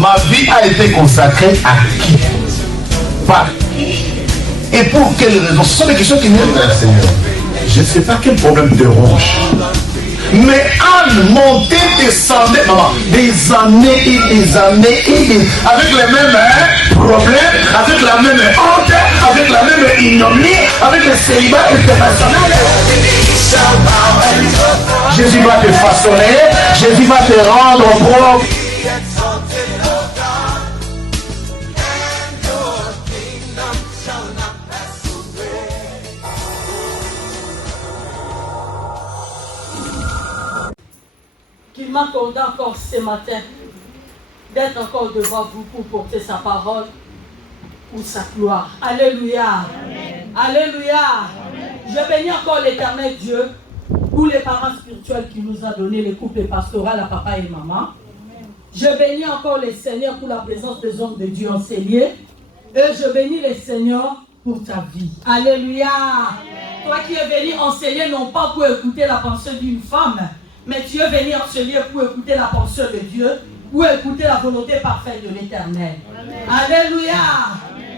Ma vie a été consacrée à qui? Par qui? Et pour quelles raisons? Ce sont des questions qui viennent vers le Seigneur. Je ne sais pas quel problème te ronge. Mais Anne montait, descendait, maman, des années et des années et des... avec les mêmes problèmes, avec la même honte, avec la même ignominie, avec le célibat international. Jésus va te façonner, Jésus va te rendre propre. Qu'il m'accorde encore ce matin d'être encore devant vous pour porter sa parole ou sa gloire. Alléluia. Amen. Alléluia. Amen. Je bénis encore l'Éternel Dieu pour les parents spirituels qu'il nous a donné, les couples pastoraux à papa et maman. Amen. Je bénis encore les Seigneurs pour la présence des hommes de Dieu enseignés. Et je bénis les Seigneurs pour ta vie. Alléluia. Amen. Toi qui es venu enseigner non pas pour écouter la pensée d'une femme, mais tu es venu enseigner pour écouter la pensée de Dieu, pour écouter la volonté parfaite de l'Éternel. Alléluia.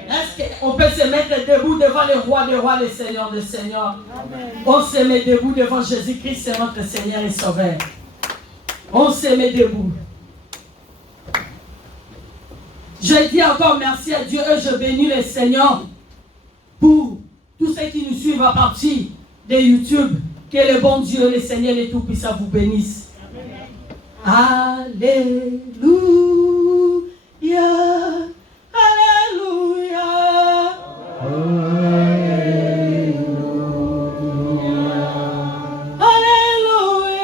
Est-ce qu'on peut se mettre debout devant le roi des rois, le Seigneur des seigneurs? On se met debout devant Jésus-Christ, c'est notre Seigneur et Sauveur. On se met debout. Je dis encore merci à Dieu et je bénis le Seigneur pour tous ceux qui nous suivent à partir de YouTube. Que le bon Dieu, le Seigneur, le Tout-Puissant vous bénisse. Amen. Alléluia. Alléluia. Alléluia.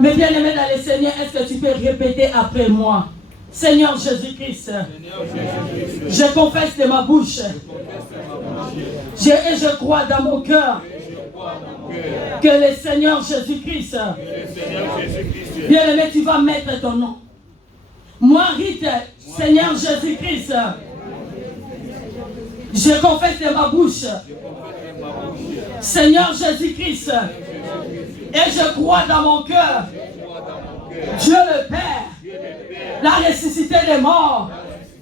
Mes bien-aimés dans le Seigneur, est-ce que tu peux répéter après moi? Seigneur Jésus-Christ, je confesse de ma bouche et je crois dans mon cœur que le Seigneur Jésus-Christ, bien-aimé, tu vas mettre ton nom. Moi, Rite, Seigneur Jésus-Christ, je confesse de ma bouche, Seigneur Jésus-Christ, et je crois dans mon cœur, Dieu le Père, la ressuscité des morts,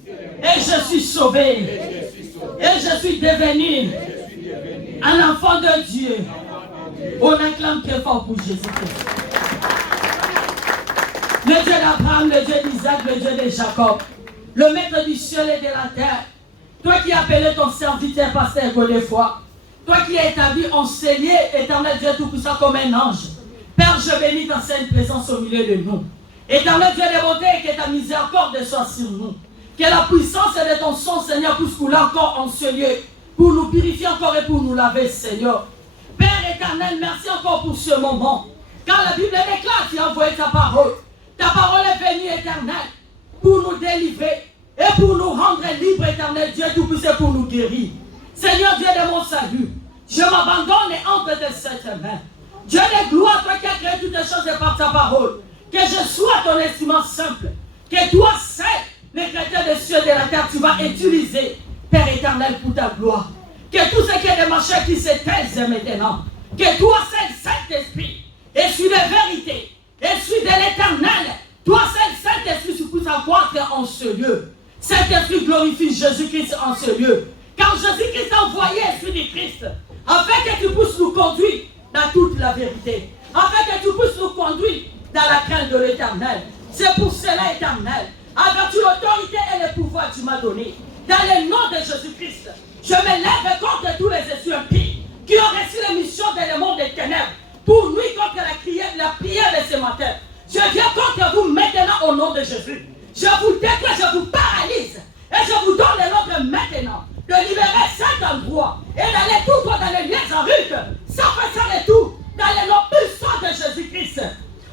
et je suis sauvé, et je suis devenu un enfant de Dieu. On acclame très fort pour Jésus-Christ. Le Dieu d'Abraham, le Dieu d'Isaac, le Dieu de Jacob, le maître du ciel et de la terre, toi qui appelais ton serviteur pasteur Godefroy, toi qui es établi en cellier, éternel Dieu Tout-Puissant comme un ange, Père, je bénis ta sainte présence au milieu de nous. Éternel Dieu de beauté, que ta miséricorde soit sur nous. Que la puissance de ton sang, Seigneur, puisse couler encore en ce lieu, pour nous purifier encore et pour nous laver, Seigneur. Père éternel, merci encore pour ce moment. Quand la Bible déclare, tu as envoyé ta parole. Ta parole est venue, éternel, pour nous délivrer et pour nous rendre libres, éternel Dieu Tout-Puissant, pour nous guérir. Seigneur Dieu de mon salut, je m'abandonne entre tes saintes mains. Dieu de gloire, toi qui as créé toutes les choses par ta parole. Que je sois ton instrument simple. Que toi seul, les créateurs des cieux et de la terre, tu vas utiliser, Père éternel, pour ta gloire. Que tout ce qui est de ma chair qui se taise maintenant. Que toi seul, Saint-Esprit, esprit de vérité, esprit de l'éternel, toi seul, Saint-Esprit, tu puisses accroître en ce lieu. Saint-Esprit glorifie Jésus-Christ en ce lieu. Car Car Jésus-Christ a envoyé l'Esprit du Christ afin que tu puisses nous conduire dans toute la vérité. Afin que tu puisses nous conduire dans la crainte de l'Éternel. C'est pour cela, Éternel, avec l'autorité et le pouvoir que tu m'as donné, dans le nom de Jésus-Christ, je me lève contre tous les esprits impies qui ont reçu la mission dans le monde des ténèbres pour nuire contre la prière de ce matin. Je viens contre vous maintenant au nom de Jésus. Je vous détruis, je vous paralyse et je vous donne l'ordre maintenant de libérer cet endroit et d'aller tout droit dans les lieux en rue, sans faire et tout, dans le nom puissant de Jésus-Christ.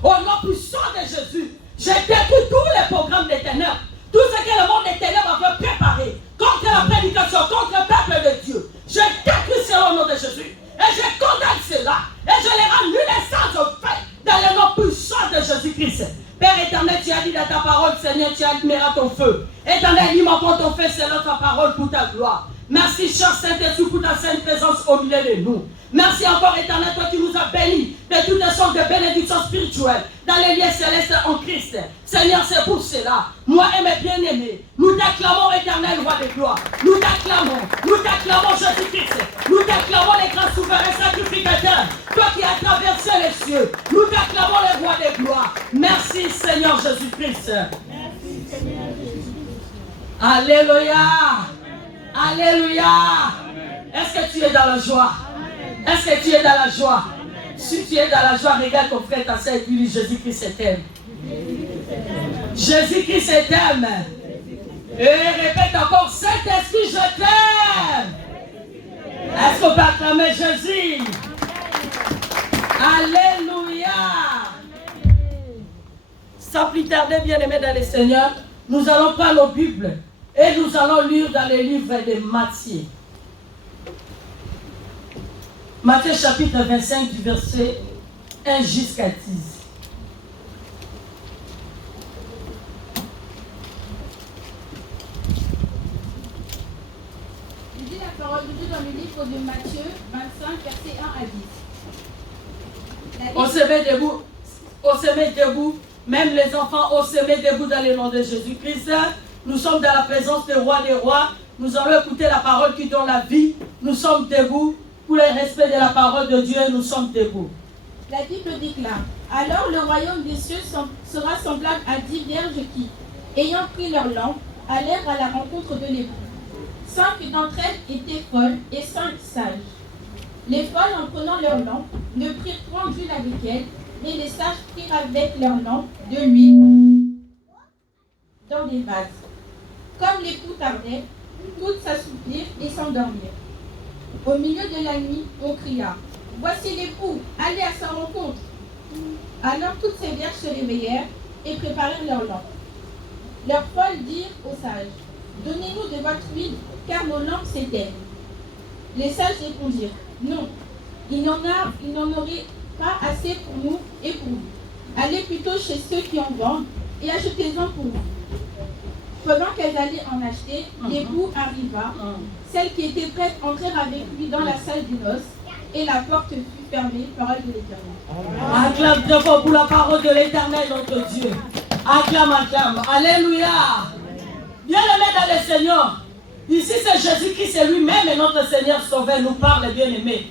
Au nom puissant de Jésus, je détruis tous les programmes des ténèbres, tout ce que le monde des ténèbres avait préparé contre la prédication, contre le peuple de Dieu. Je détruis cela au nom de Jésus et je condamne cela et je les rends nuls et sans offense dans le nom puissant de Jésus-Christ. Père éternel, tu as dit dans ta parole, Seigneur, tu admireras ton feu. Éternel, dis-moi ton feu, c'est ta parole pour ta gloire. Merci, cher Saint-Esprit, pour ta sainte présence au milieu de nous. Merci encore, éternel, toi qui nous as bénis de toutes les sortes de bénédictions spirituelles dans les lieux célestes en Christ. Seigneur, c'est pour cela. Moi et mes bien-aimés, nous t'acclamons, éternel, roi de gloire. Nous t'acclamons, Jésus-Christ. Nous t'acclamons, les grands souverains sacrificateurs. Toi qui as traversé les cieux, nous t'acclamons, les rois de gloire. Merci, Seigneur Jésus-Christ. Merci, Seigneur Jésus. Alléluia. Alléluia. Est-ce que tu es dans la joie? Est-ce que tu es dans la joie? Si tu es dans la joie, regarde ton frère, ta soeur et dis Jésus-Christ t'aime. Jésus-Christ t'aime. Et répète encore, Saint-Esprit, je t'aime. Est-ce qu'on peut acclamer Jésus? Alléluia. Sans plus tarder, bien-aimés dans le Seigneur, nous allons prendre nos Bibles et nous allons lire dans les livres de Matthieu. Matthieu chapitre 25 du verset 1 jusqu'à 10. Je dis la parole de Dieu dans le livre de Matthieu 25, verset 1 à 10. On se met debout. On se met debout. Même les enfants, on se met debout dans le nom de Jésus-Christ. Nous sommes dans la présence des rois des rois. Nous allons écouter la parole qui donne la vie. Nous sommes debout. Pour le respect de la parole de Dieu, nous sommes debout. La Bible déclare: alors le royaume des cieux sera semblable à 10 vierges qui, ayant pris leur lampe, allèrent à la rencontre de l'époux. 5 d'entre elles étaient folles et 5 sages. Les folles, en prenant leur lampe, ne prirent point d'huile avec elles, mais les sages prirent avec leur lampe de l'huile dans des vases. Comme l'époux tardait, toutes s'assoupirent et s'endormirent. Au milieu de la nuit, on cria: voici l'époux, allez à sa rencontre. Alors toutes ces vierges se réveillèrent et préparèrent leurs lampes. Leurs folles dirent aux sages: donnez-nous de votre huile, car nos lampes s'éteignent. Les sages répondirent: non, il n'en aurait pas assez pour nous et pour vous. Allez plutôt chez ceux qui en vendent et achetez-en pour vous. Pendant qu'elles allaient en acheter, l'époux arriva. Celles qui étaient prêtes entrèrent avec lui dans la salle du noces, et la porte fut fermée, parole de l'Éternel. Acclame deux fois pour la parole de l'Éternel, notre Dieu. Acclame, acclame. Alléluia. Bien-aimé dans le Seigneur. Ici, c'est Jésus-Christ, c'est lui-même, et notre Seigneur Sauveur nous parle, bien-aimé.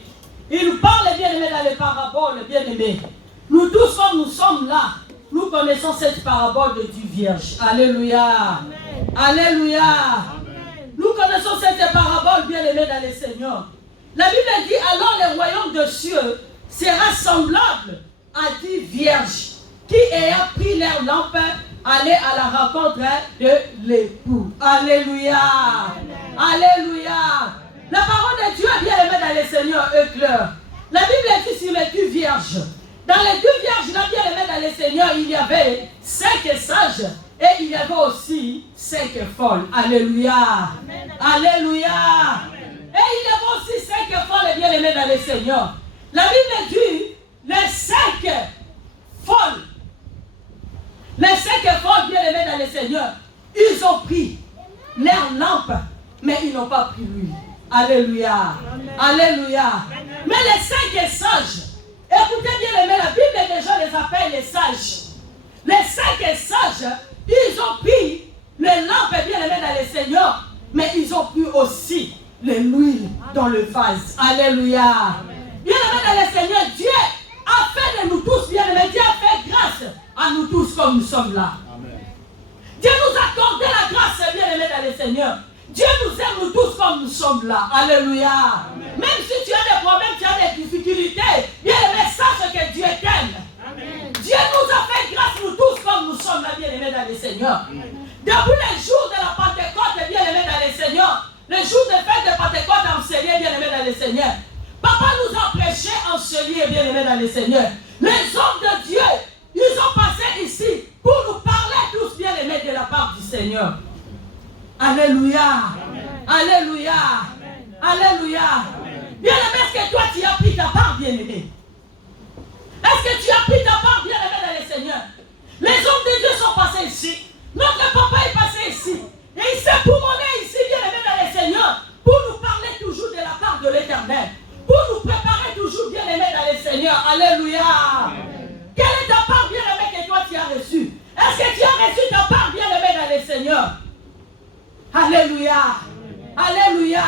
Il nous parle, bien-aimé, dans les paraboles, bien-aimé. Nous tous, comme nous sommes là, nous connaissons cette parabole de 10 vierges. Alléluia. Amen. Alléluia. Amen. Nous connaissons cette parabole, bien-aimée dans le Seigneur. La Bible dit, alors le royaume de cieux sera semblable à 10 vierges qui, ayant pris leur lampe, allaient à la rencontre de l'époux. Alléluia. Amen. Alléluia. La parole de Dieu, bien-aimée dans le Seigneur, est claire. La Bible dit sur les 10 vierges. Dans les 2 vierges, là, bien aimé dans le Seigneur, il y avait 5 sages et il y avait aussi 5 folles. Alléluia. Amen. Alléluia. Amen. Et il y avait aussi 5 folles, bien aimé dans le Seigneur. La Bible dit, les 5 folles, bien aimés dans le Seigneur, ils ont pris leur lampe, mais ils n'ont pas pris l'huile. Alléluia. Amen. Alléluia. Amen. Mais les 5 sages, écoutez bien, aimé, la Bible déjà les appelle les sages. Les 5 sages, ils ont pris les lampes, bien aimés dans le Seigneur, mais ils ont pris aussi l'huile dans le vase. Alléluia. Bien-aimés dans le Seigneur, Dieu a fait de nous tous, bien-aimés, Dieu a fait grâce à nous tous comme nous sommes là. Amen. Dieu nous a accordé la grâce, bien-aimés dans le Seigneur. Dieu nous aime nous tous comme nous sommes là. Alléluia. Amen. Même si tu as des problèmes, tu as des difficultés, bien-aimés, sache que Dieu t'aime. Dieu nous a fait grâce nous tous comme nous sommes là, bien-aimés dans le Seigneur. Depuis les jours de la Pentecôte, bien-aimés dans le Seigneur, les jours de fête de Pentecôte enseigné, bien-aimés dans le Seigneur. Papa nous a prêché enseigné, bien-aimés dans le Seigneur. Les hommes de Dieu, ils ont passé ici pour nous parler tous, bien-aimés, de la part du Seigneur. Alléluia. Amen. Alléluia. Amen. Alléluia. Bien-aimé, est-ce que toi tu as pris ta part, bien-aimé? Est-ce que tu as pris ta part, bien-aimé dans le Seigneur? Les hommes de Dieu sont passés ici. Notre papa est passé ici. Et il s'est promené ici, bien-aimé dans le Seigneur, pour nous parler toujours de la part de l'Éternel. Pour nous préparer toujours, bien-aimé dans le Seigneur. Alléluia. Amen. Quelle est ta part, bien-aimé, que toi tu as reçue? Est-ce que tu as reçu ta part, bien-aimé dans le Seigneur? Alléluia. Alléluia.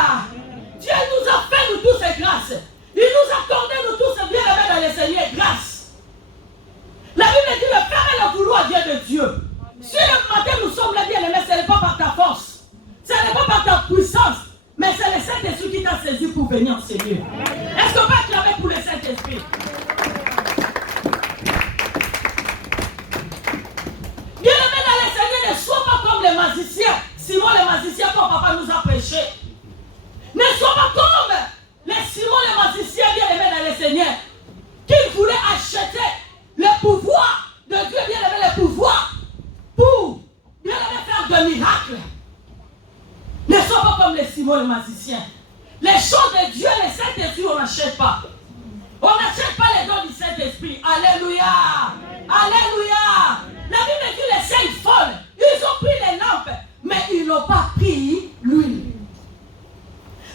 Dieu nous a fait, nous tous, grâce. Il nous a accordé, nous tous, bien-aimés dans le Seigneur, grâce. La Bible dit le faire et le vouloir vient de Dieu. Si le matin nous sommes là, bien-aimés, ce n'est pas par ta force. Ce n'est pas par ta puissance. Mais c'est le Saint-Esprit qui t'a saisi pour venir enseigner. Est-ce qu'on va acclamer pour le Saint-Esprit? Bien-aimés dans le Seigneur, ne sois pas comme les magiciens. Simon le magicien, comme papa nous a prêché. Ne sois pas comme les Simon le magicien, bien-aimés dans le Seigneur, qui voulaient acheter le pouvoir de Dieu, bien-aimé, le pouvoir pour, bien-aimé, faire de miracles. Ne sois pas comme les Simon le magicien. Les choses de Dieu, le Saint-Esprit, on n'achète pas. On n'achète pas les dons du Saint-Esprit. Alléluia. Alléluia. La Bible dit les saints folles, ils ont pris les lampes, mais ils n'ont pas pris l'huile.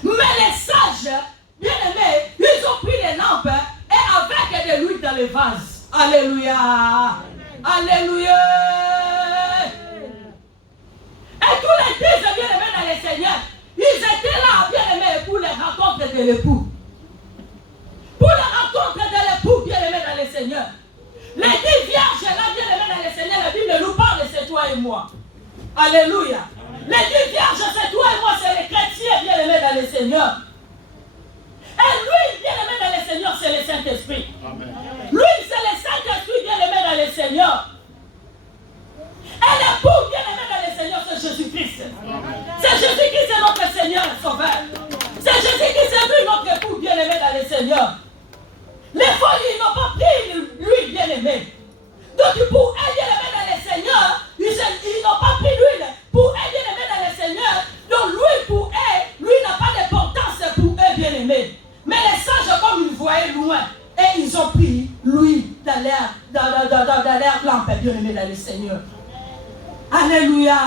Mais les sages, bien-aimés, ils ont pris les lampes et avec de l'huile dans les vases. Alléluia. Alléluia. Et tous les 10, bien-aimés dans le Seigneur, ils étaient là, bien-aimés, pour les rencontres de l'époux. Pour les rencontres de l'époux, bien-aimés dans le Seigneur. Les 10 vierges là, bien-aimés dans le Seigneur, la Bible nous parle, c'est toi et moi. Alléluia. Les 10 vierges, c'est toi et moi, c'est les chrétiens, bien-aimés dans le Seigneur. Et lui, bien-aimé dans le Seigneur, c'est le Saint-Esprit. Lui, c'est le Saint-Esprit, bien-aimé dans le Seigneur. Et l'époux, bien-aimé dans le Seigneur, c'est Jésus-Christ. C'est Jésus-Christ, c'est notre Seigneur et Sauveur. C'est Jésus-Christ, c'est lui, notre époux, bien-aimé dans le Seigneur. Les folles, ils n'ont pas pris l'huile, bien-aimé. Donc, pour eux, bien-aimé dans le Seigneur, ils n'ont pas pris l'huile. Pour eux, bien-aimé dans le Seigneur, donc l'huile pour eux, lui n'a pas d'importance pour eux, bien-aimés. Mais les sages, comme ils voyaient loin, et ils ont pris l'huile dans l'air lampe, bien-aimé dans le Seigneur. Alléluia.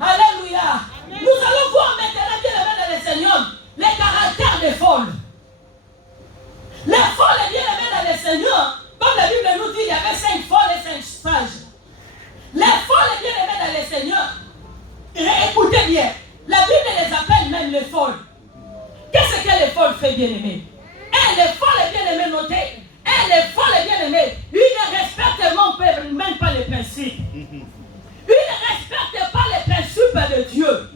Alléluia. Nous allons voir maintenant, bien-aimé dans le Seigneur, les caractères des folles. Les folles, bien-aimés dans le Seigneur, comme la Bible nous dit, il y avait 5 folles et 5 sages. Les folles, bien-aimés dans le Seigneur, écoutez bien, la Bible les appelle même les folles. Qu'est-ce que les folles font, bien-aimés? Et les folles, bien-aimés, notez, et les folles, bien-aimés, ils ne respectent même pas les principes. Ils ne respectent pas les principes de Dieu.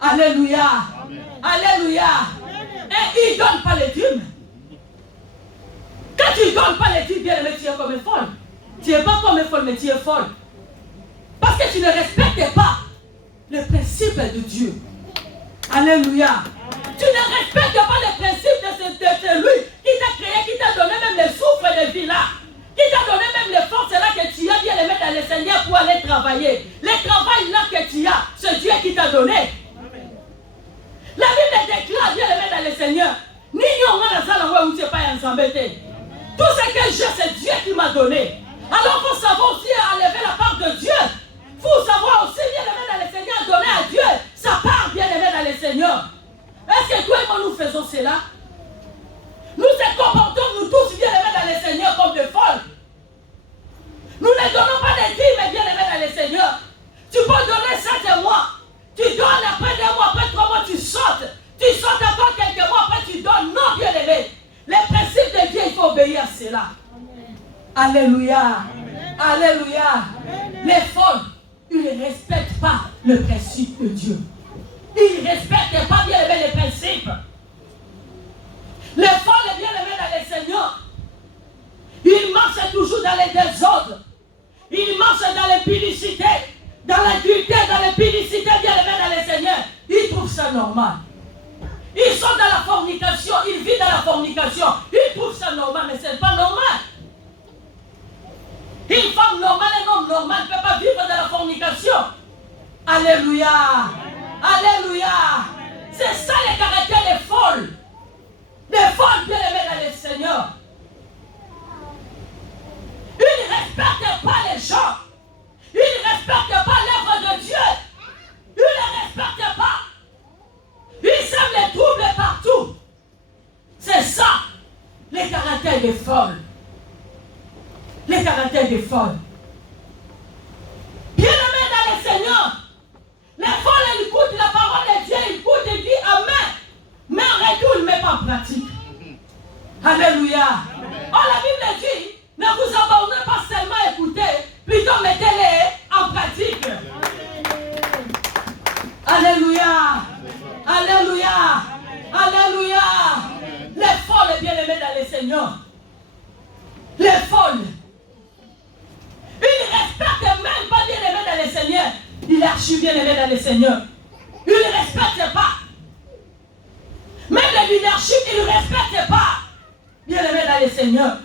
Alléluia. Amen. Alléluia. Amen. Et ils ne donnent pas les dîmes. Quand tu ne donnes pas les dîmes, bien-aimé, tu es comme une folle. Tu n'es pas comme une folle, mais tu es folle. Parce que tu ne respectes pas les principes de Dieu. Alléluia. Tu ne respectes pas les principes de celui qui t'a créé, qui t'a donné même les souffles de vie là. Qui t'a donné même les forces là que tu as, bien aimé dans le Seigneur pour aller travailler. Les travail là que tu as, c'est Dieu qui t'a donné. Amen. La Bible déclare, bien aimé dans le Seigneur, ni nous on a ça où tu n'es pas ensemble. Tout ce que j'ai, c'est Dieu qui m'a donné. Alors il faut savoir aussi enlever la part de Dieu. Il faut savoir aussi, bien aimé dans le Seigneur, donner à Dieu sa part, bien aimé dans le Seigneur. Est-ce que toi et moi nous faisons cela? Nous nous comportons, nous tous, bien aimés dans le Seigneur, comme des folles. Nous ne donnons pas des dîmes, mais bien aimés dans le Seigneur. Tu peux donner 7 mois. Tu donnes après 2 mois, après 3 mois, tu sautes. Tu sautes obéir à cela. Alléluia. Alléluia. Les folles, ils ne respectent pas le principe de Dieu. Ils ne respectent pas bien les principes. Les folles, bien aimés dans le Seigneur, ils marchent toujours dans les désordres. Ils marchent dans l'impudicité, dans l'adultère, dans l'impudicité, bien aimés dans le Seigneur. Ils trouvent ça normal. Ils sont dans la fornication, ils vivent dans la fornication. Ils trouvent ça normal, mais ce n'est pas normal. Une femme normale, un homme normal ne peut pas vivre dans la fornication. Alléluia. Alléluia. C'est ça le caractère des folles. Des folles bien aimées dans le Seigneur. Ils ne respectent pas les gens. Ils ne respectent pas l'œuvre de Dieu. Ils ne respectent pas. Ils sèment les troubles partout. C'est ça, les caractères des folles. Les caractères des folles. Bien-aimés dans le Seigneur, les folles, elles écoutent la parole de Dieu, ils écoutent et disent Amen. Mais en retour, ils ne mettent pas en pratique. Alléluia. Oh, la Bible dit, ne vous abandonnez pas seulement à écouter, plutôt mettez-les en pratique. Alléluia. Alléluia. Alléluia. Les folles, bien-aimés dans le Seigneur. Les folles. Ils ne respectent même pas bien-aimés dans le Seigneur. Il est archi bien-aimé dans le Seigneur. Ils ne respectent pas. Même le leadership, ils ne respectent pas. Bien-aimé dans le Seigneur.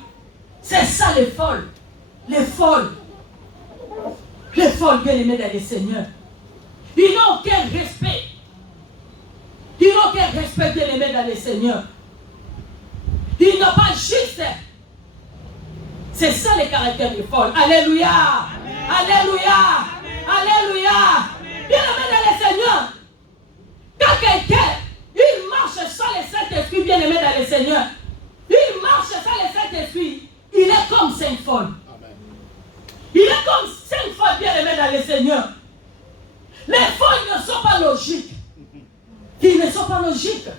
C'est ça les folles. Les folles. Les folles bien-aimés dans le Seigneur. Ils n'ont aucun respect. Ils n'ont aucun respect bien-aimé dans le Seigneur. Ils n'ont pas juste. C'est ça les caractères des folles. Alléluia. Amen. Alléluia. Amen. Alléluia. Bien-aimé dans le Seigneur. Quand quelqu'un, il marche sans le Saint-Esprit, bien-aimé dans le Seigneur. Il marche sans le Saint-Esprit. Il est comme 5 folles. Il est comme 5 folles, bien-aimé dans le Seigneur. Les folles ne sont pas logiques. Ils ne sont pas logiques.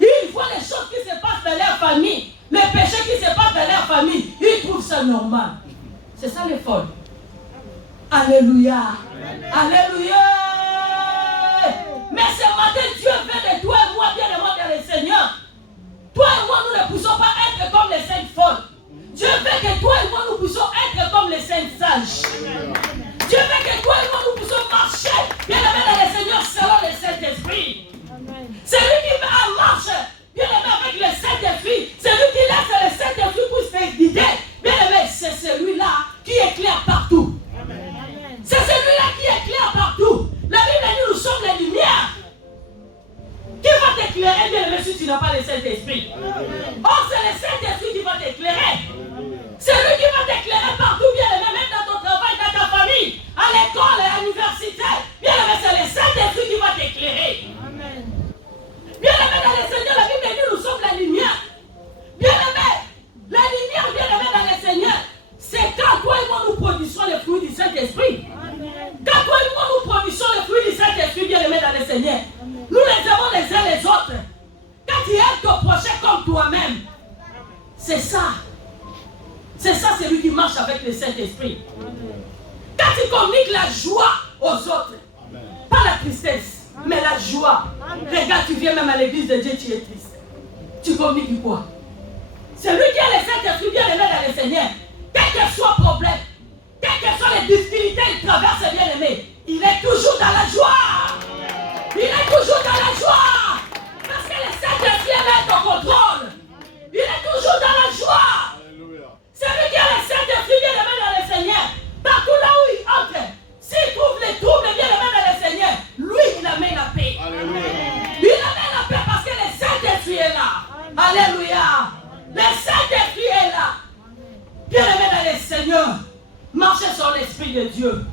Ils voient les choses qui se passent dans leur famille. Les péchés qui se passent dans leur famille, ils trouvent ça normal. C'est ça les folles. Alléluia. Amen. Alléluia. Mais ce matin, Dieu veut de toi et moi, bien aimé dans le Seigneur. Toi et moi, nous ne pouvons pas être comme les 5 folles. Dieu veut que toi et moi, nous puissions être comme les 5 sages. Dieu veut que toi et moi, nous puissions marcher, bien aimé dans le Seigneur, selon le Saint-Esprit. C'est lui qui met en marche. Bien aimé avec le Saint-Esprit, c'est lui qui laisse le Saint-Esprit pour se faire guider. Bien aimé, c'est celui-là qui éclaire partout. Amen. C'est celui-là qui éclaire partout. La Bible dit nous sommes les lumières. Qui va t'éclairer, bien aimé, si tu n'as pas le Saint-Esprit? Oh, c'est le Saint-Esprit qui va t'éclairer. C'est lui qui va t'éclairer partout, bien aimé, même dans ton travail, dans ta famille, à l'école, à l'université. Bien aimé, c'est le Saint-Esprit qui va t'éclairer. Bien-aimé dans le Seigneur, la Bible dit nous sommes la lumière. Bien-aimé, la lumière, bien-aimé dans le Seigneur, c'est quand toi et moi nous produisons les fruits du Saint-Esprit. Quand toi et moi nous produisons les fruits du Saint-Esprit, bien-aimé dans le Seigneur, nous les aimons les uns les autres. Quand tu aimes ton prochain comme toi-même, c'est ça. C'est ça, c'est lui qui marche avec le Saint-Esprit. Quand tu communiques la joie aux autres, pas la tristesse. Mais la joie. Amen. Regarde, tu viens même à l'église de Dieu, tu es triste. Tu communiques quoi? C'est lui qui a le Saint-Esprit bien aimé dans le Seigneur. Quel que soit le problème, quelles que soient les difficultés qu'il traverse, bien aimé, il est toujours dans la joie. Il est toujours dans la joie. Parce que le Saint-Esprit est au contrôle. Il est toujours dans la joie. C'est lui qui a le Saint-Esprit bien aimé dans le Seigneur. Partout là où il entre, s'il trouve les troubles bien aimés dans le Seigneur, lui il amène la paix. Alléluia. Il amène la paix parce que le Saint-Esprit est là. Alléluia. Le Saint-Esprit est là. Bien aimé dans le Seigneur, marchez sur l'Esprit de Dieu.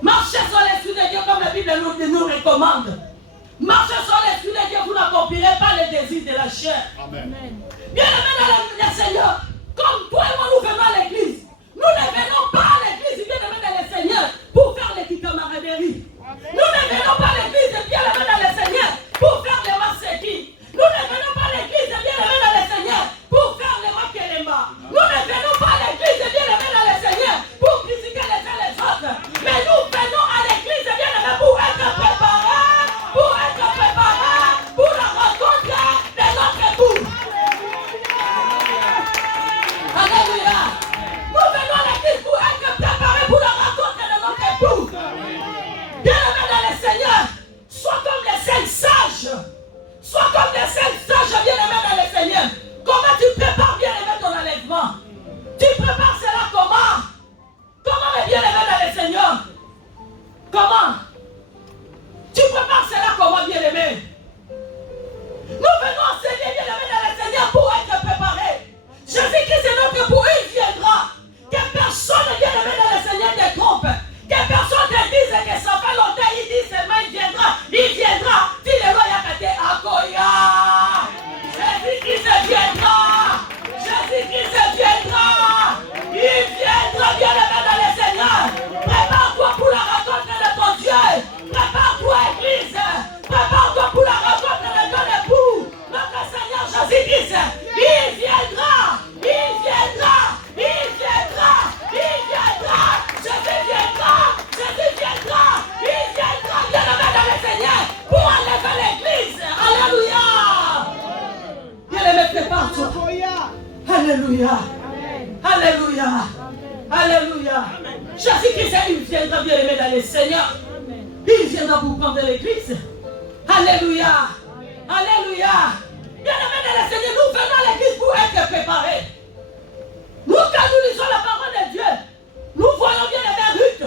Marchez sur l'Esprit de Dieu comme la Bible nous recommande. Marchez sur l'Esprit de Dieu, vous n'accomplirez pas les désirs de la chair. Amen. Bien aimé dans le Seigneur, comme toi et moi nous venons à l'église, nous ne venons pas à l'église, bien aimé dans le Seigneur, pour faire les camaraderies. Nous ne venons pas à l'église, bien aimé dans le Seigneur, pour faire les massacres. Nous ne venons pas à l'église, bien aimé dans le Seigneur, l'église. Il viendra. Il viendra. Il viendra. Il viendra. Jésus viendra. Jésus viendra. Il viendra. Bien-aimé dans le Seigneur pour enlever l'église. Alléluia. Bien-aimé, prépare-toi. Alléluia. Alléluia. Alléluia. Jésus-Christ, il viendra, bien-aimé dans le Seigneur. Il viendra pour prendre l'église. Alléluia. Alléluia. Bien-aimé dans le Seigneur, nous venons à l'église pour être préparés. Nous, quand nous lisons la parole de Dieu, nous voyons bien aimé Ruth.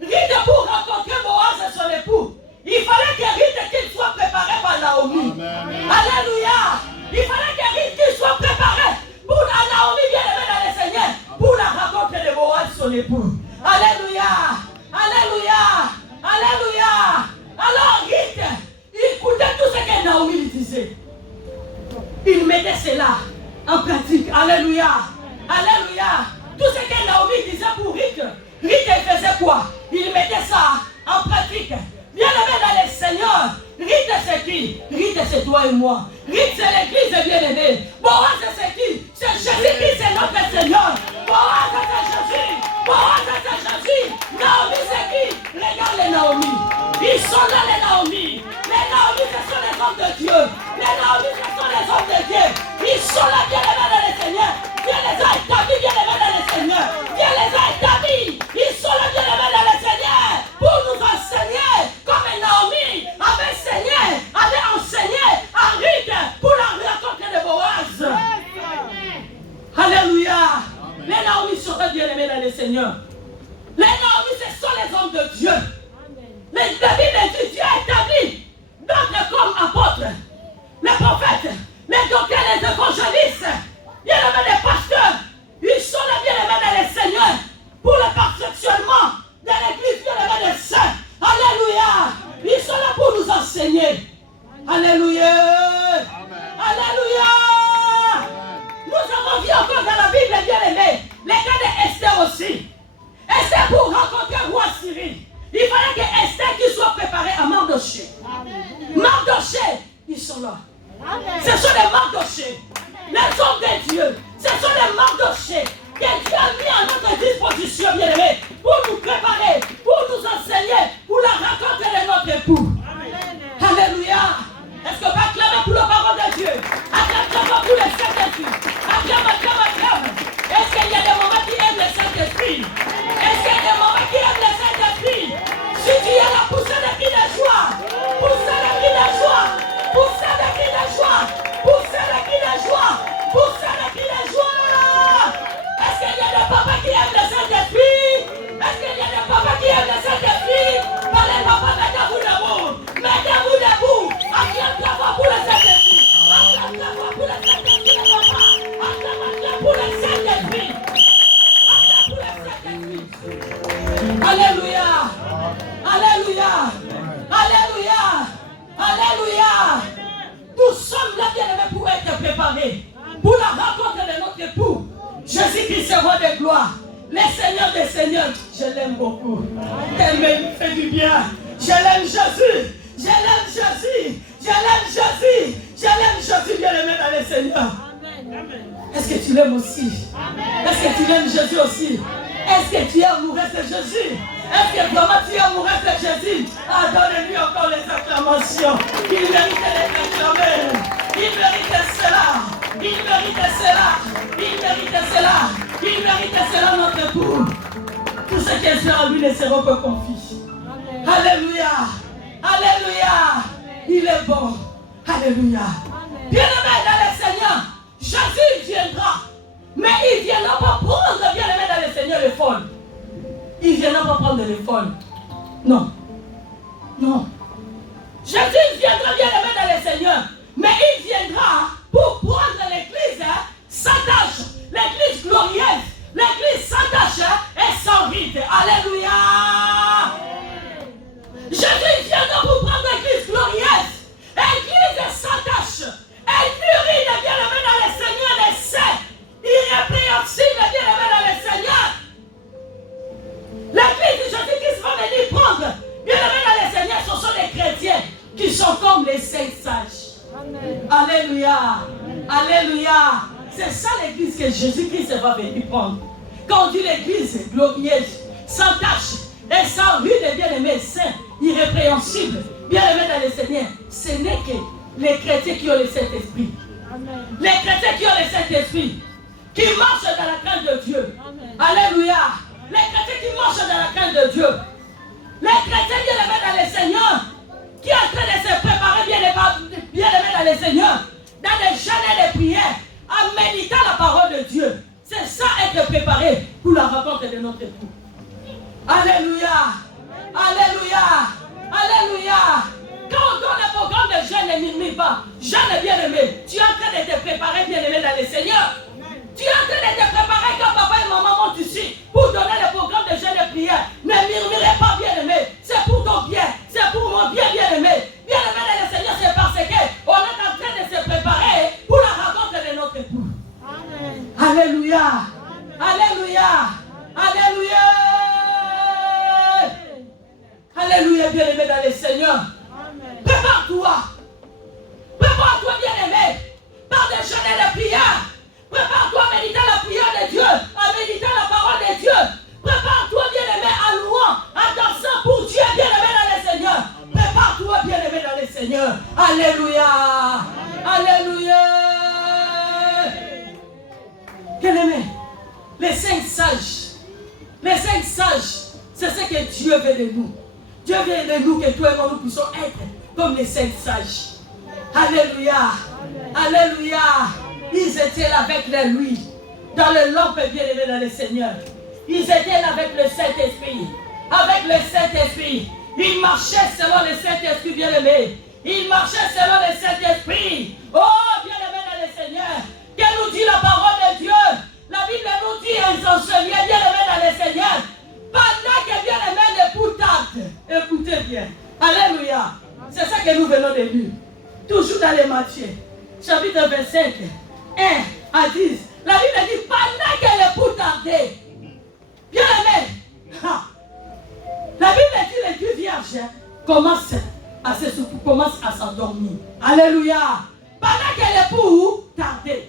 Ruth pour rencontrer Boaz et son époux. Il fallait que Ruth soit préparée par Naomi. Amen. Alléluia. Il fallait que Ruth soit préparée pour Naomi, bien-aimé dans le Seigneur, pour la rencontre de Boaz et son époux. Alléluia. Alléluia. Alléluia. Alors Ruth, il écoutait tout ce que Naomi lui disait. Il mettait cela en pratique. Alléluia. Alléluia. Tout ce que Naomi disait pour Ruth, Ruth faisait quoi? Il mettait ça en pratique. Bien-aimé dans le Seigneur, Ruth c'est qui? Ruth c'est toi et moi. Ruth c'est l'église bien-aimée. Boaz c'est qui? C'est Jésus-Christ, c'est notre Seigneur. Boaz c'est Jésus. Boaz c'est Jésus. Naomi c'est qui? Regarde les Naomi. Ils sont là les Naomi. Les Naomi ce sont les hommes de Dieu. Les Naomi ce sont les hommes de Dieu. Ils sont là bien-aimés dans le Seigneur. Dieu les a établis bien-aimés dans le Seigneur. Dieu les a établis. Ils sont là bien-aimés dans le Seigneur pour nous enseigner comme Naomi avait enseigné à Ruth pour la rencontre de Boaz. Alléluia. Les Naomi seront bien-aimés dans le Seigneur. Les Naomi ce sont les hommes de Dieu. La Bible dit Dieu a établi d'autres comme apôtres, les prophètes, les docteurs, les évangélistes, bien-aimés les pasteurs. Ils sont les bien-aimés dans le Seigneur pour le perfectionnement de l'église, bien-aimés des saints. Alléluia. Ils sont là pour nous enseigner. Alléluia. Amen. Alléluia. Nous avons vu encore dans la Bible, bien-aimés, les cas d'Esther aussi. Esther pour rencontrer le roi Syrie. Il fallait que Esther qui soit préparée à Mardoché. Mardoché, ils sont là. Amen. Ce sont les Mardoché, les hommes de Dieu. Ce sont les Mardoché que Dieu a mis à notre disposition, bien-aimés, pour nous préparer, pour nous enseigner, pour la rencontre de notre époux. Amen. Alléluia. Est-ce qu'on va acclamer pour la parole de Dieu? Acclame pour le Saint-Esprit. Acclame. Est-ce qu'il y a des moments qui aiment le Saint-Esprit? Est-ce qu'il y a des moments qui aiment le Saint-Esprit? Si tu es là, poussez des cris de joie. Poussez des cris de joie. Poussez des cris de joie. Poussez des cris de joie. Poussez des cris de joie. Est-ce qu'il y a des papas qui aiment le Saint-Esprit? Est-ce qu'il y a des papas qui aiment le Saint-Esprit? Parlez papa, mettez-vous debout. Mettez-vous debout. Acclame-toi pour le Saint-Esprit. Acclame-toi pour le Saint-Esprit, papa. Acclame-toi pour le Saint-Esprit. Acclame pour le Saint-Esprit. Alléluia. Alléluia. Alléluia. Alléluia. Nous sommes là, bien-aimés, pour être préparés pour la rencontre de notre époux. Jésus-Christ, roi de gloire. Le Seigneur des Seigneurs. Je l'aime beaucoup. T'aimer me fait du bien. Je l'aime Jésus. Je l'aime Jésus. Je l'aime Jésus. Je l'aime Jésus, bien-aimé dans le Seigneur. Est-ce que tu l'aimes aussi? Est-ce que tu l'aimes Jésus aussi? Est-ce que tu es amoureux de Jésus? Est-ce que vraiment tu es amoureux de Jésus? Ah, donne-lui encore les acclamations. Il mérite d'être acclamé. Il mérite cela. Il mérite cela. Il mérite cela. Il mérite cela, notre époux. Tout ce qui est fait en lui ne sera que confis. Alléluia. Alléluia. Il est bon. Alléluia. Bien-aimé dans le Seigneur, Jésus viendra. Mais il ne viendra pas prendre, bien-aimé dans le Seigneur, les folles. Il ne viendra pas prendre les folles. Non. Non. Jésus viendra, bien-aimé dans le Seigneur. Mais il viendra pour prendre l'église sans tâche. L'église glorieuse. L'église sans tâche et sans ride. Alléluia. Jésus viendra pour prendre l'église glorieuse. Église sans tâche. Elle mûrit les bien-aimés dans le Seigneur, les saints. Irrépréhensible les bien-aimés dans le Seigneur. L'église de Jésus-Christ va venir prendre. Bien-aimés dans le Seigneur, ce sont les chrétiens qui sont comme les saints sages. Amen. Alléluia. Alléluia. C'est ça l'église que Jésus-Christ va venir prendre. Quand on dit l'église glorieuse, sans tache et sans rue des bien-aimés saints, irrépréhensibles, bien-aimés dans le Seigneur, ce n'est que les chrétiens qui ont le Saint-Esprit. Les chrétiens qui ont le Saint-Esprit, qui marchent dans la crainte de Dieu. Amen. Alléluia. Les chrétiens qui marchent dans la crainte de Dieu. Les chrétiens bien-aimés dans le Seigneur, qui sont en train de se préparer bien-aimés dans le Seigneur, dans des jeûnes et des prières, en méditant la parole de Dieu. C'est ça être préparé pour la rencontre de notre époux. Alléluia. Alléluia. Alléluia. Quand on donne le programme de jeûne, ne murmure pas. Jeûne bien-aimé. Tu es en train de te préparer bien-aimé dans le Seigneur. Tu es en train de te préparer quand papa et maman montent ici pour donner le programme de jeûne et prière. Ne murmurez pas bien-aimé. C'est pour ton bien. C'est pour mon bien bien-aimé. Bien-aimé dans le Seigneur, c'est parce qu'on est en train de se préparer pour la rencontre de notre époux. Amen. Alléluia. Amen. Alléluia. Alléluia. Alléluia, bien-aimé dans le Seigneur. Prépare-toi. Prépare-toi, bien-aimé. Par des jeûnes et des prières. Prépare-toi à méditer la prière de Dieu, à méditer la parole de Dieu. Prépare-toi, bien-aimé, à louant, à dansant pour Dieu, bien-aimé dans le Seigneur. Prépare-toi, bien-aimé dans le Seigneur. Alléluia. Alléluia. Bien-aimé, les 5 sages. Les 5 sages, c'est ce que Dieu veut de nous. Dieu veut de nous que toi et moi nous puissions être comme les 5 sages. Alléluia. Alléluia. Ils étaient là avec lui, dans le lampe bien-aimé dans le Seigneur. Ils étaient là avec le Saint-Esprit. Avec le Saint-Esprit. Ils marchaient selon le Saint-Esprit bien-aimé. Ils marchaient selon le Saint-Esprit. Oh, bien-aimé dans le Seigneur. Qu'elle nous dit la parole de Dieu. La Bible nous dit un chancelier bien-aimé dans le Seigneur. Pendant que bien-aimé l'époux tarde. Écoutez bien. Alléluia. C'est ça que nous venons de lire. Toujours dans les Matthieu. Chapitre 25. 1 à 10. La Bible dit pendant que l'époux tardait. Bien aimé. La Bible dit les deux vierges commencent à s'endormir. Alléluia. Pendant que l'époux tardait.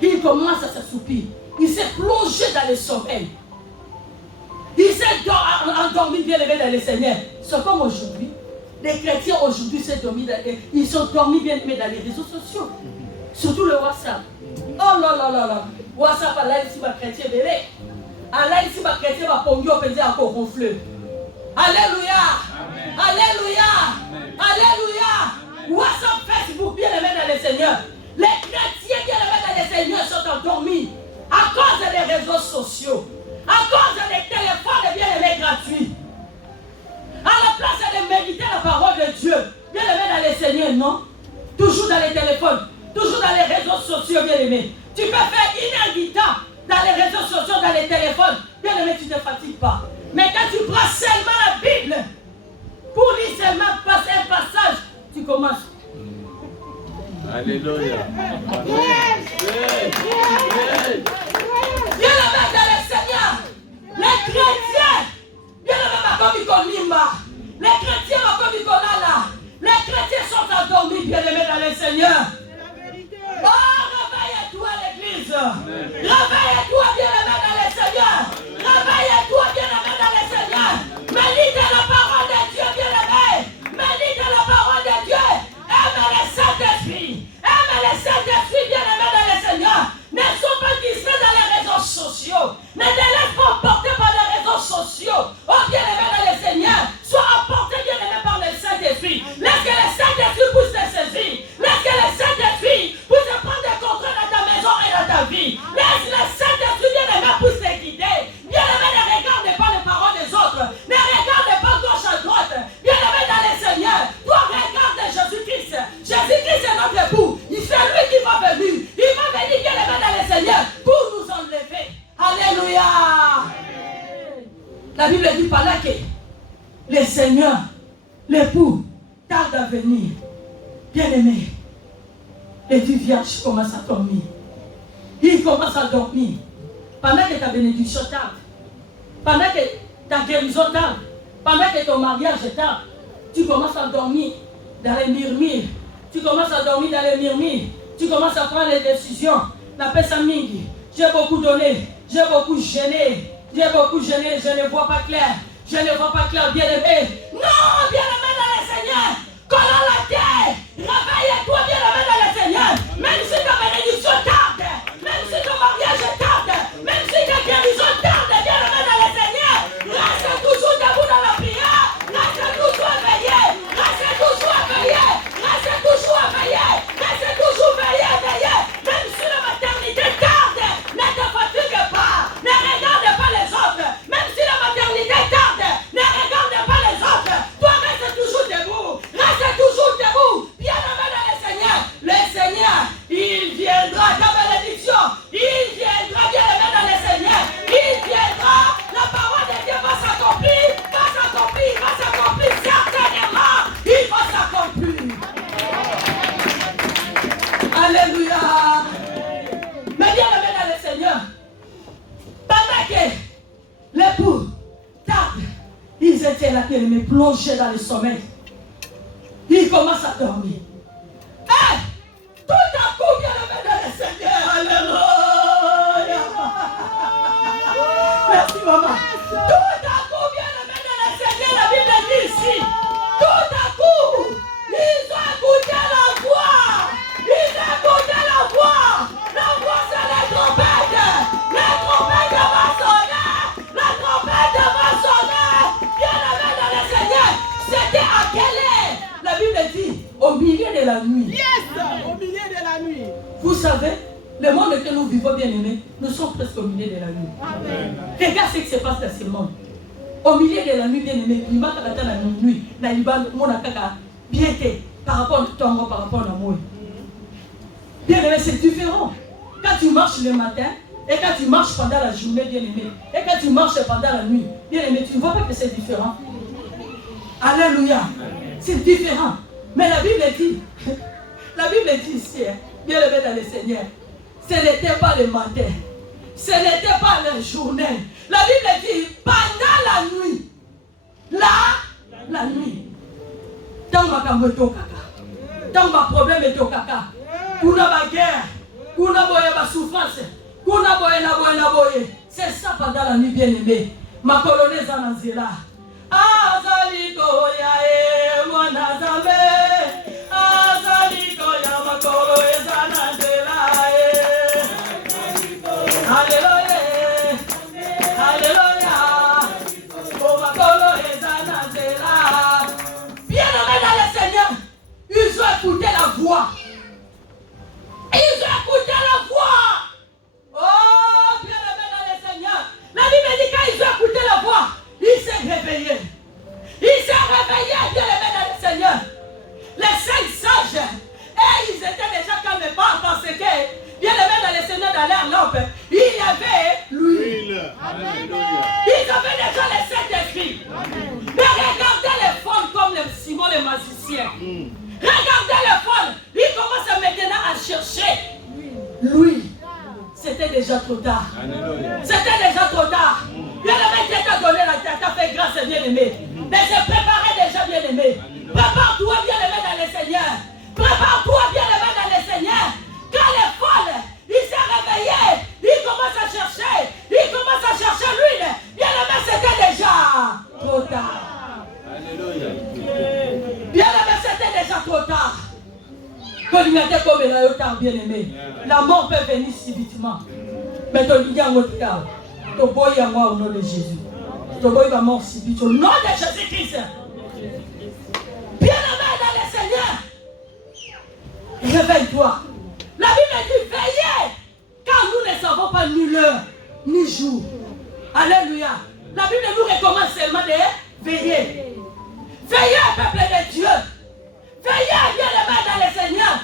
Il commence à s'assoupir. Il s'est plongé dans le sommeil. Il s'est endormi bien aimé dans le Seigneur. C'est comme aujourd'hui. Les chrétiens aujourd'hui ils sont dormis bien aimés dans les réseaux sociaux. Surtout le WhatsApp. Oh là là là là. WhatsApp, là ici, ma chrétien belé. Là ici, ma chrétien va pongé au pays encore ronfleux. Alléluia. Alléluia. Alléluia. WhatsApp, Facebook, bien aimés dans le Seigneur. Les chrétiens bien aimés dans le Seigneur sont endormis à cause des réseaux sociaux. À cause des téléphones bien aimés gratuits. À la place de méditer la parole de Dieu, bien aimé dans les Seigneurs, non? Toujours dans les téléphones, toujours dans les réseaux sociaux, bien aimé. Tu peux faire inéditant dans les réseaux sociaux, dans les téléphones, bien aimé, tu ne te fatigues pas. Mais quand tu prends seulement la Bible, pour lire seulement un passage, tu commences. Alléluia. Bien aimé dans le Seigneur, les chrétiens. Bien les chrétiens les chrétiens sont endormis, bien aimés dans le Seigneur. Oh, réveille-toi l'église. Réveille-toi, bien aimé dans le Seigneur. Réveille-toi, bien aimé dans le Seigneur. Médite la parole de Dieu, bien aimé. Médite la parole de Dieu. Aime le Saint-Esprit. Aime le Saint-Esprit, bien aimé dans le Seigneur. Ne sois pas distrait dans les réseaux sociaux. Ne te laisse pas emporter par les réseaux sociaux. Oh, bien aimé dans le Seigneur, sois emporté, bien aimé par le Saint-Esprit. Laisse que le Saint-Esprit puisse te saisir. Laisse que le Saint-Esprit puisse prendre le contrôle dans ta maison et dans ta vie. Laisse le Saint-Esprit, bien aimé, puisse te guider. Bien aimé, ne regarde pas les paroles des autres. Ne regarde pas gauche à droite. Bien aimé dans le Seigneur, toi regarde Jésus-Christ. Jésus-Christ est notre époux. C'est lui qui va venir. Il va venir, bien aimé dans le Seigneur, pour nous enlever. Alléluia. La Bible dit par là que le Seigneur, l'époux, tarde à venir. Bien-aimé, les deux vierges commencent à dormir. Ils commencent à dormir. Pendant que ta bénédiction tarde, pendant que ta guérison tarde, pendant que ton mariage tarde, tu commences à dormir dans les murmures. Tu commences à dormir dans les murmures. Tu commences à prendre les décisions. N'appelle ça mingi. J'ai beaucoup donné. J'ai beaucoup gêné. J'ai beaucoup gêné. Je ne vois pas clair. Je ne vois pas clair, bien-aimé. Non, bien-aimé dans le Seigneur. Collons la terre. Réveille-toi, bien-aimé dans le Seigneur. Même si ta bénédiction tarde. Même si ton mariage tarde. Même si ta guérison tarde, bien-aimé dans le Seigneur. Reste toujours debout dans la prière. Reste toujours éveillé. Reste toujours éveillé. Reste toujours éveillé. Reste toujours veillé. Même si la maternité tarde, ne te fatigue pas. Ne regarde pas les autres. Même si la maternité tarde, ne regarde pas les autres. Toi, reste toujours debout. Reste toujours debout. Bien-aimé dans le Seigneur. Le Seigneur, il viendra ta bénédiction. Il viendra, bien-aimé dans le Seigneur. Il viendra. La parole de Dieu va s'accomplir. Va s'accomplir. Va s'accomplir. Certainement, il va s'accomplir. Alléluia. Mais bien-aimé dans le Seigneur, pendant que l'époux tarde, ils étaient là, bien-aimés, plongés dans le sommeil. Ils commencent à dormir. Hey! Tout à coup, bien-aimé dans le Seigneur. Alléluia. Merci, maman. Tout à coup, bien-aimé dans le Seigneur, la Bible dit ici. Tout à coup, ils ont écouté la voix. Ils ont écouté la voix. La voix, c'est les trompettes. Les trompettes vont sonner. La trompette va sonner. Bien-aimé dans le Seigneur. C'était à quelle heure? La Bible dit au milieu de la nuit. Yes, au milieu de la nuit. Vous savez, le monde que nous vivons, bien aimés, nous sommes presque au milieu de la nuit. Amen. Regarde ce qui se passe dans ce monde. Au milieu de la nuit, bien aimé, il manque à la nuit. Bien par rapport à ton par rapport à moi. Bien aimé, c'est différent. Quand tu marches le matin, et quand tu marches pendant la journée, bien aimé, et quand tu marches pendant la nuit, bien aimé, tu ne vois pas que c'est différent. Alléluia. C'est différent. Mais la Bible dit ici, bien aimé dans le Seigneur, ce n'était pas le matin, ce n'était pas la journée. La Bible dit pendant la nuit. La nuit. Tant ma kaka, tant ma problème est au kaka. Kuna ma guerre, kuna boye ma souffrance, kuna boye na boye. C'est ça pendant la nuit, bien aimé. Ma colonne Zanazela. Azaliko ya mwana zambe. Azaliko ya makolo Zanazela. Alléluia. Alléluia. Oh makolo Zanazela. Bien aimé dans le Seigneur, ils ont écouté la voix. Ils ont écouté la voix. Oh, bien aimé dans le Seigneur. La Bible dit quand ils ont écouté la voix, ils s'est réveillé. Il s'est réveillé, bien aimé dans le Seigneur. Les 5 sages, et ils étaient déjà calmes parce que, bien aimé dans le Seigneur, dans leur lampe, il y avait l'huile. Ils avaient déjà les 7 esprits. Mais regardez les folles comme les Simon les magiciens. Regardez les folles. Ils commencent maintenant à chercher l'huile. C'était déjà trop tard. C'était déjà trop tard. Bien aimé, Dieu t'a donné la terre, t'a fait grâce, bien aimé. Mais j'ai préparé déjà, bien aimé. Prépare-toi, bien aimé dans le Seigneur. Prépare-toi, bien aimé dans le Seigneur. Quand les folles, ils s'est réveillés, ils commencent à chercher. Ils commencent à chercher l'huile. Bien aimé, c'était déjà trop tard. Bien aimé, c'était déjà trop tard. Quand il y a des comme la bien aimé, la mort peut venir subitement. Mais ton ligne en haut cas, ton boy à moi au nom de Jésus. Ton boy va mort subitement au nom de Jésus-Christ. Bien aimé dans le Seigneur, réveille-toi. La Bible dit veillez, car nous ne savons pas ni l'heure, ni jour. Alléluia. La Bible nous recommande seulement de veiller. Veillez, peuple de Dieu. Veillez, bien-aimé dans le Seigneur.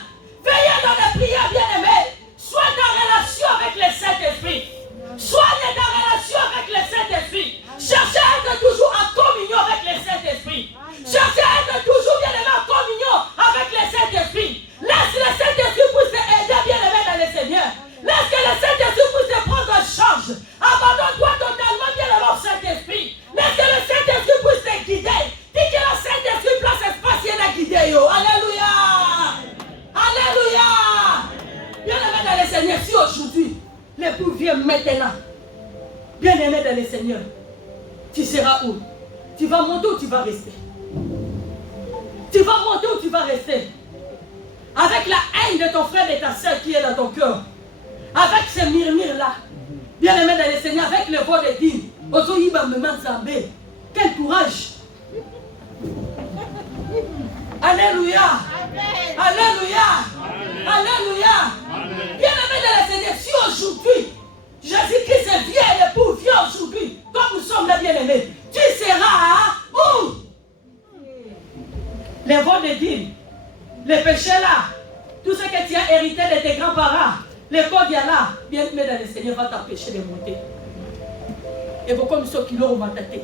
Veillez dans les prières, bien-aimés. Sois en relation avec les Saint-Esprit. Soyez en relation avec les Saint-Esprit. Cherchez à être toujours en communion avec les Saint-Esprit. Cherchez à être toujours, bien-aimé, en communion avec les Saint-Esprit. Laisse le Saint-Esprit puisse t'aider, bien-aimé dans le Seigneur. Laisse que le Saint-Esprit puisse te prendre en charge. Abandonne-toi totalement, bien-aimé, au Saint-Esprit. Laisse que le Saint-Esprit puisse te guider. Dis que le Saint-Esprit place espace et la guider. Alléluia. aujourd'hui, l'époux vient maintenant, bien-aimé dans le Seigneur, tu seras où? Tu vas monter ou tu vas rester? Tu vas monter ou tu vas rester? Avec la haine de ton frère et de ta soeur qui est dans ton cœur, avec ces murmures-là, bien-aimé dans le Seigneur, avec le vol de dîmes, quel courage! Alléluia! Alléluia! Alléluia! Bien-aimé dans le Seigneur, si aujourd'hui, Jésus-Christ vient, l'époux vient aujourd'hui, comme nous sommes les bien-aimés, tu seras où? Les vols de dîmes, les péchés là, tout ce que tu as hérité de tes grands-parents, les codes là, bien-aimé dans le Seigneur va t'empêcher de monter. Et vous comme ceux qui l'ont remonté.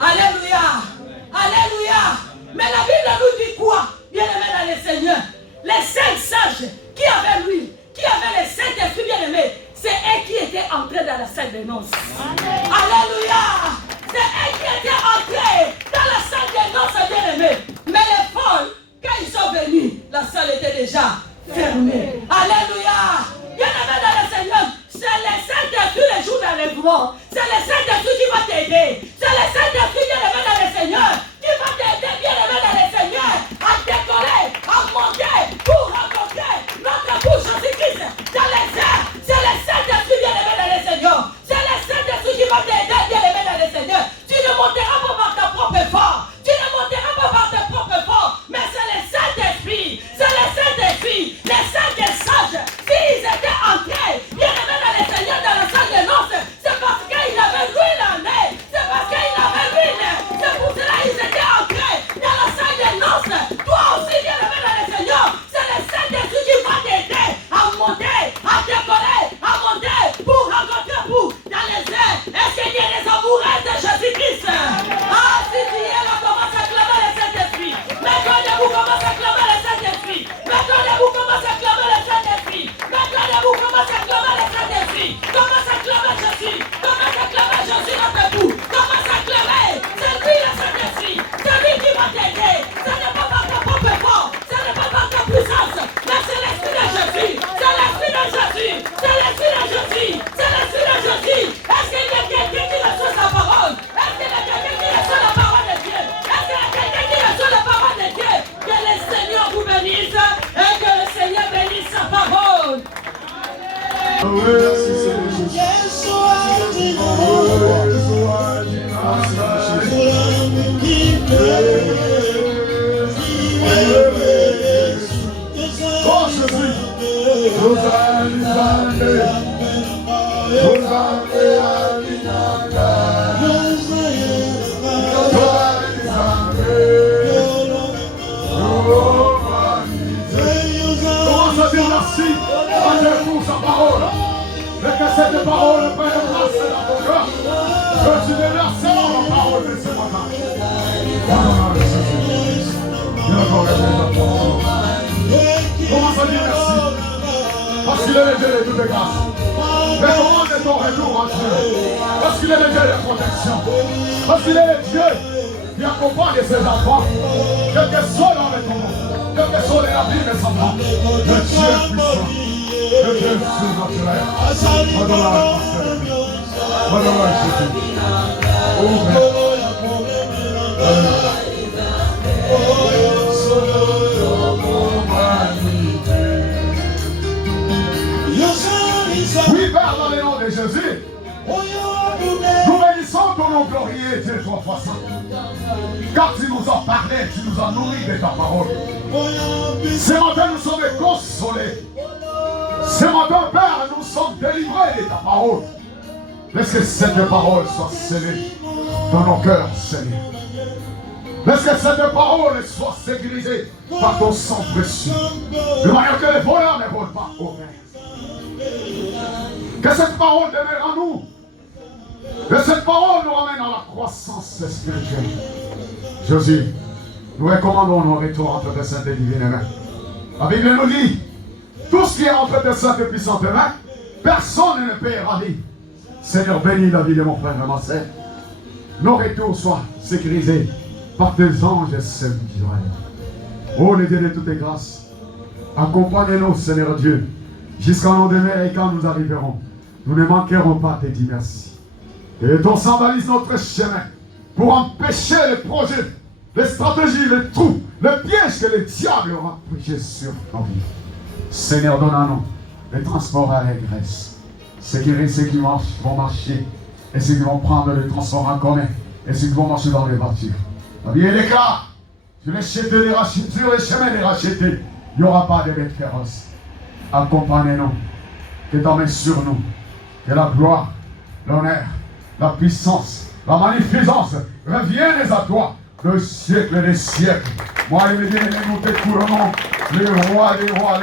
Alléluia! Alléluia! Mais la Bible nous dit quoi? Bien-aimé dans le Seigneur, les 5 sages qui avaient lui, qui avaient les 5 esprits bien-aimés, c'est eux qui étaient entrés dans la salle des noces. Alléluia! C'est eux qui étaient entrés dans la salle des noces bien-aimés. Mais les folles, quand ils sont venus, la salle était déjà fermée. Alléluia! Bien-aimé dans le Seigneur, c'est les 5 esprits les jours d'enlèvement. C'est les 5 esprits qui vont t'aider. C'est les 5 esprits bien-aimé dans le Seigneur qui vont t'aider bien-aimé dans le Seigneur à décoller, à monter pour rencontrer notre époux Jésus-Christ dans les airs. C'est les 5 esprits bien-aimé dans le Seigneur. C'est les 5 esprits qui vont t'aider bien-aimé dans le Seigneur. Tu ne monteras pas par ta propre effort. Tu ne monteras pas par tes propres efforts. Mais c'est les 5 esprits. C'est les 5 esprits. Les 5 sages. S'ils étaient entrés bien-aimé dans le Seigneur dans la salle de noces, c'est parce qu'il avait l'huile en nez. C'est parce qu'il avait l'huile. C'est pour cela qu'ils étaient entrés dans la salle de noces. Toi aussi, bien-aimé dans le Seigneur, c'est les 5 esprits qui vont t'aider à monter, à décoller, à monter pour rencontrer vous dans les airs. Est-ce qu'il y a des amoureux de Jésus-Christ? Ah, si tu es là, commence à clamer les 5 esprits. Maintenant, debout, commence à clamer les 5 esprits. Maintenant, debout, commence à clamer les 5 esprits. Maintenant, debout, commence à clamer les 5 esprits. Commence à clamer Jésus. Commence à clamer Jésus dans tes bouts. Commence à clamer. C'est lui le Saint-Esprit. C'est lui qui va t'aider. Ce n'est pas par ta propre effort. Ce n'est pas par ta puissance. Mais c'est l'Esprit de Jésus. C'est l'Esprit de Jésus. C'est l'Esprit de Jésus. C'est l'Esprit de Jésus. Est-ce qu'il y a quelqu'un qui reçoit sa parole? Est-ce qu'il y a quelqu'un qui reçoit la parole de Dieu? Est-ce qu'il y a quelqu'un qui reçoit la parole de Dieu? Que le Seigneur vous bénisse et que le Seigneur bénisse sa parole. Cette parole prenne place dans ton cœur. Que tu déverses la parole de ce matin. Commence à dire merci. Parce qu'il est le Dieu de toutes les grâces. Mais comment est ton retour en Dieu? Parce qu'il est le Dieu de protection. Parce qu'il est le Dieu qui accompagne ses enfants. Quel que soit dans le monde, quel que soit les abîmes et sans le Dieu puissant. Le Dieu surnaturel. Madonna, Madonna, oui, Père, dans le nom de Jésus, nous bénissons ton nom glorieux, Dieu, toi, puissant. Car tu nous as parlé, tu nous as nourris de ta parole. Ce matin, nous sommes consolés. Ce matin, Père, nous sommes délivrés de ta parole. Laisse que cette parole soit scellée dans nos cœurs, Seigneur. Laisse que cette parole soit sécurisée par ton sang précieux. De manière que les voleurs ne volent pas au Père. Que cette parole demeure en nous. Que cette parole nous ramène à la croissance spirituelle. Jésus, nous recommandons nos retours entre tes saintes et divines mains. La Bible nous dit, tout ce qui est entre tes saintes et puissantes mains, personne ne peut rallier. Seigneur, bénis la vie de mon frère et ma sœur. Nos retours soient sécurisés par tes anges et celles d'Israël. Oh, les dieux de toutes les grâces, accompagne-nous, Seigneur Dieu, jusqu'à lendemain et quand nous arriverons, nous ne manquerons pas de dire merci. Et ton sang balise notre chemin pour empêcher les projets, les stratégies, les trous, les pièges que le diable aura prêchés sur nos vies. Seigneur, donne à nous les transports à l'allégresse. Ceux qui vont marcher et ceux qui vont prendre les transports en commun et ceux qui vont marcher dans les voitures. La vie est l'écart. Sur les chemins des rachetés, il n'y aura pas de bêtes féroces. Accompagnez-nous, que ta main sur nous, que la gloire, l'honneur, la puissance, la magnificence reviennent à toi, le siècle des siècles. Moi et mes bien-aimés, nous te couronnons, le roi des rois.